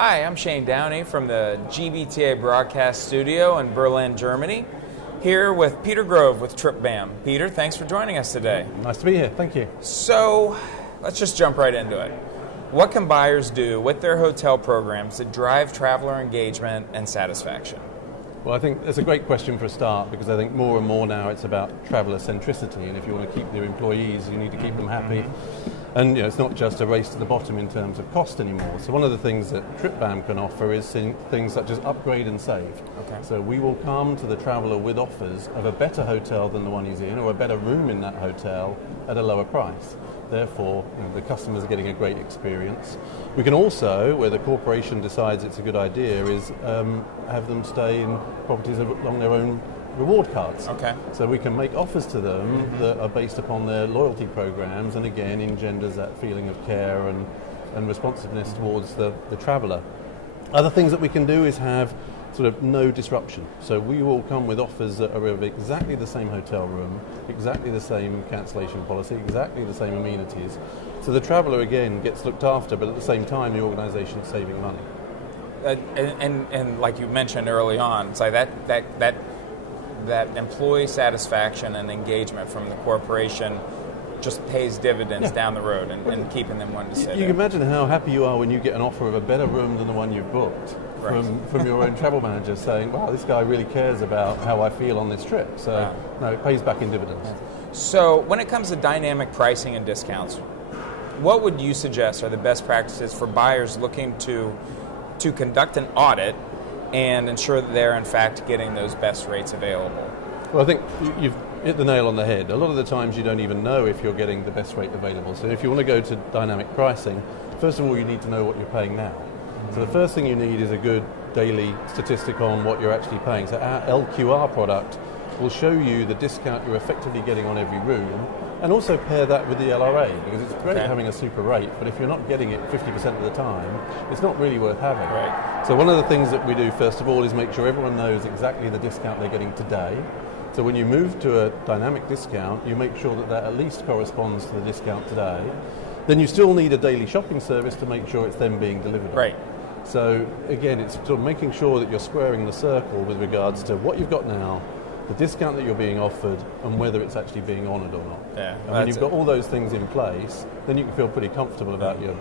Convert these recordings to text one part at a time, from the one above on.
Hi, I'm Shane Downey from the GBTA broadcast studio in Berlin, Germany, here with Peter Grove with TRIPBAM. Peter, thanks for joining us today. Nice to be here, thank you. So, let's just jump right into it. What can buyers do with their hotel programs to drive traveler engagement and satisfaction? Well, I think that's a great question for a start, because I think more and more now it's about traveler centricity, and if you want to keep your employees, you need to keep them happy. And it's not just a race to the bottom in terms of cost anymore. So one of the things that TRIPBAM can offer is things such as upgrade and save. Okay. So we will come to the traveller with offers of a better hotel than the one he's in, or a better room in that hotel at a lower price. Therefore, the customers are getting a great experience. We can also, where the corporation decides it's a good idea, is have them stay in properties along their own reward cards. Okay. So we can make offers to them that are based upon their loyalty programs, and again engenders that feeling of care and responsiveness towards the traveller. Other things that we can do is have sort of no disruption. So we will come with offers that are of exactly the same hotel room, exactly the same cancellation policy, exactly the same amenities. So the traveller again gets looked after, but at the same time the organisation is saving money. And like you mentioned early on, it's like that employee satisfaction and engagement from the corporation just pays dividends down the road and keeping them wanting to stay. You can imagine how happy you are when you get an offer of a better room than the one you've booked from your own travel manager, saying, wow, this guy really cares about how I feel on this trip. So no, it pays back in dividends. So when it comes to dynamic pricing and discounts, what would you suggest are the best practices for buyers looking to conduct an audit and ensure that they're in fact getting those best rates available? Well, I think you've hit the nail on the head. A lot of the times you don't even know if you're getting the best rate available. So if you want to go to dynamic pricing, first of all you need to know what you're paying now. So the first thing you need is a good daily statistic on what you're actually paying. So our LQR product will show you the discount you're effectively getting on every room, and also pair that with the LRA, because it's great having a super rate, but if you're not getting it 50% of the time, it's not really worth having. Right. So one of the things that we do first of all is make sure everyone knows exactly the discount they're getting today. So when you move to a dynamic discount, you make sure that at least corresponds to the discount today. Then you still need a daily shopping service to make sure it's then being delivered. Right. So again, it's sort of making sure that you're squaring the circle with regards to what you've got now, the discount that you're being offered, and whether it's actually being honoured or not. Yeah, and when you've got all those things in place, then you can feel pretty comfortable about your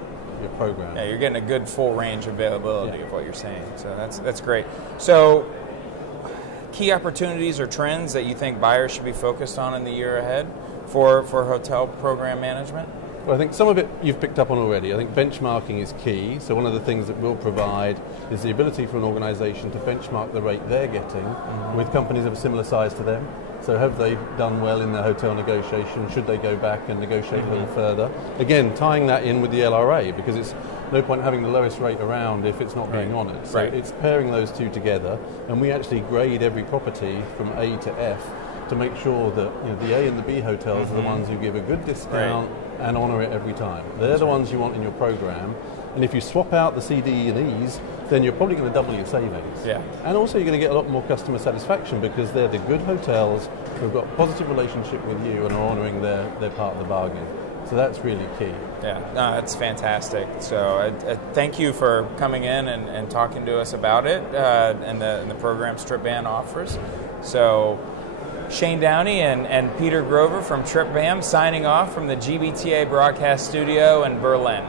program. Yeah, you're getting a good full range availability of what you're saying. So that's great. So key opportunities or trends that you think buyers should be focused on in the year ahead for hotel program management? Well, I think some of it you've picked up on already. I think benchmarking is key. So one of the things that we'll provide is the ability for an organisation to benchmark the rate they're getting with companies of a similar size to them. So have they done well in their hotel negotiation? Should they go back and negotiate a little further? Again, tying that in with the LRA, because it's no point having the lowest rate around if it's not being honoured. So it's pairing those two together, and we actually grade every property from A to F to make sure that the A and the B hotels are the ones who give a good discount and honour it every time. They're the ones you want in your program, and if you swap out the C, D and E's, then you're probably going to double your savings. Yeah. And also you're going to get a lot more customer satisfaction, because they're the good hotels who've got a positive relationship with you and are honouring their part of the bargain. So that's really key. Yeah, no, that's fantastic. So thank you for coming in and talking to us about it and the programs TRIPBAM offers. So Shane Downey and Peter Grover from TRIPBAM signing off from the GBTA broadcast studio in Berlin.